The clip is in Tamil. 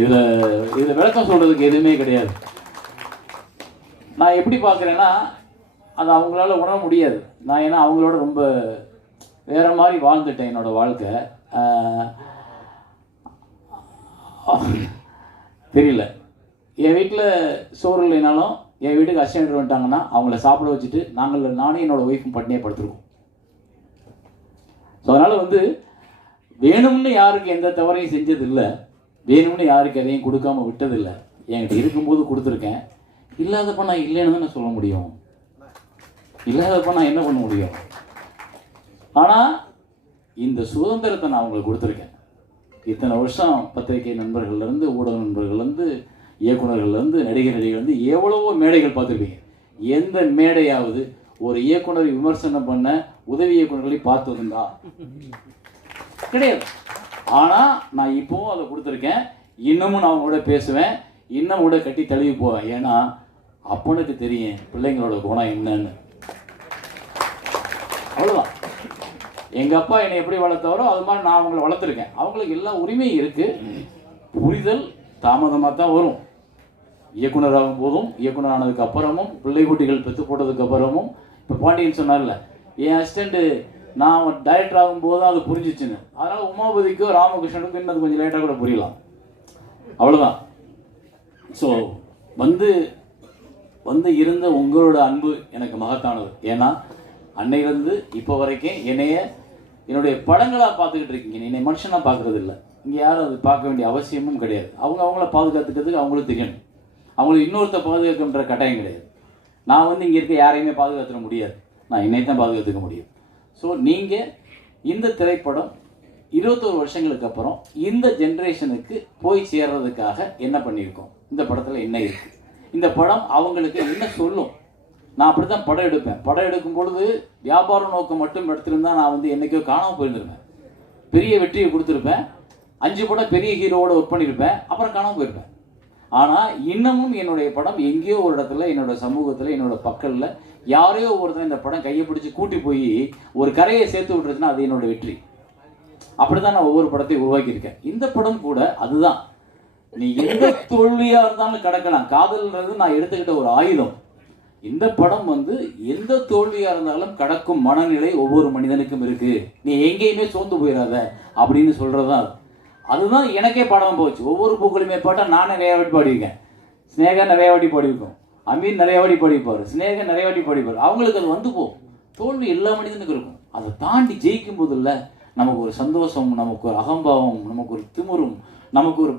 இதில் விளக்கம் சொல்கிறதுக்கு எதுவுமே கிடையாது. நான் எப்படி பார்க்குறேன்னா, அது அவங்களால உணர முடியாது. நான் ஏன்னா அவங்களோட ரொம்ப வேறு மாதிரி வாழ்ந்துட்டேன் என்னோடய வாழ்க்கை. தெரியல, என் வீட்டில் சோறு இல்லைனாலும் என் வீட்டுக்கு அசிஸ்டன்ட் வந்துட்டாங்கன்னா அவங்கள சாப்பிட வச்சுட்டு நானே என்னோடய ஒய்ஃபும் பட்டினியே படுத்துருக்கோம். ஸோ அதனால் வேணும்னு யாருக்கு எந்த தவறையும் செஞ்சதில்லை, வேணும்னு யாருக்கு எதையும் கொடுக்காம விட்டதில்லை. என்கிட்ட இருக்கும்போது கொடுத்துருக்கேன். இல்லாதப்ப நான் இல்லைன்னு தான் சொல்ல முடியும். இல்லாதப்ப நான் என்ன பண்ண முடியும்? ஆனால் இந்த சுதந்திரத்தை நான் அவங்களுக்கு கொடுத்துருக்கேன். இத்தனை வருஷம் பத்திரிகை நண்பர்கள்லேருந்து, ஊடக நண்பர்கள்லேருந்து, இயக்குநர்கள்லேருந்து, நடிகர்கள்லேருந்து எவ்வளவோ மேடைகள் பார்த்துருப்பீங்க. எந்த மேடையாவது ஒரு இயக்குனரை விமர்சனம் பண்ண உதவி இயக்குநர்களை பார்த்ததுண்டா? கிடையாது. ஆனால் நான் இப்போவும் அதை கொடுத்துருக்கேன். இன்னமும் நான் அவங்களோட பேசுவேன், இன்னும் கூட கட்டி தழுவி போவேன். ஏன்னா அப்பனுக்கு தெரியும் பிள்ளைங்களோட குணம் என்னன்னு. அவ்வளோதான். எங்கள் அப்பா என்னை எப்படி வளர்த்தவரோ அது மாதிரி நான் அவங்கள வளர்த்துருக்கேன். அவங்களுக்கு எல்லா உரிமையும் இருக்குது. புரிதல் தாமதமாக தான் வரும். இயக்குனர் ஆகும் போதும், இயக்குனர் ஆனதுக்கு அப்புறமும், பிள்ளை குட்டிகள் பெற்று போட்டதுக்கு அப்புறமும். இப்போ பாண்டியன் சொன்னார்ல, என் அசிஸ்டண்ட்டு நான் டைரக்டர் ஆகும்போது தான் அது புரிஞ்சிச்சுன்னு. அதனால் உமாபதிக்கோ ராமகிருஷ்ணனுக்கும் இன்னும் கொஞ்சம் லேட்டாக கூட புரியலாம். அவ்வளோதான். ஸோ வந்து இருந்த உங்களோட அன்பு எனக்கு மகத்தானது. ஏன்னா அன்னையிலேருந்து இப்போ வரைக்கும் என்னுடைய படங்களாக பார்த்துக்கிட்டு இருக்கீங்க. என்னை மனுஷனாக பார்க்குறது இல்லை. இங்கே யாரும் அது பார்க்க வேண்டிய அவசியமும் கிடையாது. அவங்கள பாதுகாத்துக்கிறதுக்கு அவங்களுக்கு தெரியணும். அவங்களுக்கு இன்னொருத்த பாதுகாக்கின்ற கட்டாயம் கிடையாது. நான் இங்கே இருக்க யாரையுமே பாதுகாத்துட முடியாது. நான் என்னை தான் பாதுகாத்துக்க முடியும். ஸோ நீங்கள் இந்த திரைப்படம் 21 வருஷங்களுக்கு அப்புறம் இந்த ஜென்ரேஷனுக்கு போய் சேர்றதுக்காக என்ன பண்ணியிருக்கோம், இந்த படத்தில் என்ன இருக்குது, இந்த படம் அவங்களுக்கு என்ன சொல்லும். நான் அப்படி தான் படம் எடுப்பேன். படம் எடுக்கும் பொழுது வியாபார நோக்கம் மட்டும் எடுத்திருந்தால் நான் என்றைக்கோ காணாமல் போயிருந்திருப்பேன். பெரிய வெற்றியை கொடுத்துருப்பேன். 5 படம் பெரிய ஹீரோவோட ஒர்க் பண்ணியிருப்பேன். அப்புறம் காணாமல் போயிருப்பேன். ஆனால் இன்னமும் என்னுடைய படம் எங்கேயோ ஒரு இடத்துல, என்னோடய சமூகத்தில், என்னோடய பக்கத்தில் யாரையோ ஒருத்தர் இந்த படம் கையை பிடிச்சி கூட்டி போய் ஒரு கரையை சேர்த்து விட்டுருச்சுன்னா அது என்னோடய வெற்றி. அப்படி தான் நான் ஒவ்வொரு படத்தையும் உருவாக்கியிருக்கேன். இந்த படம் கூட அதுதான். நீ எந்த தோல்வியாக இருந்தாலும் கடக்கலாம். காதல்ன்றது நான் எடுத்துக்கிட்ட ஒரு ஆயுதம். இந்த படம் எந்த தோல்வியாக இருந்தாலும் கடக்கும் மனநிலை ஒவ்வொரு மனிதனுக்கும் இருக்குது. நீ எங்கேயுமே சோர்ந்து போயிடாத அப்படின்னு சொல்கிறது தான். அதுதான் எனக்கே பாடமாக போச்சு. ஒவ்வொரு பூக்களுமே பாட்டால் நானே நிறையா வாட்டி பாடியிருக்கேன். ஸ்னேகா நிறையா வாட்டி பாடியிருக்கோம். அமீன் நிறையா வாட்டி பாடிப்பார். ஸ்னேகா நிறையா வாட்டி பாடிப்பார். அவங்களுக்கு அது போகும். தோல்வி எல்லா மனிதனுக்கும் இருக்கும். அதை தாண்டி ஜெயிக்கும் போது இல்லை நமக்கு ஒரு சந்தோஷம், நமக்கு ஒரு அகம்பாவம், நமக்கு ஒரு திமிரும், நமக்கு ஒரு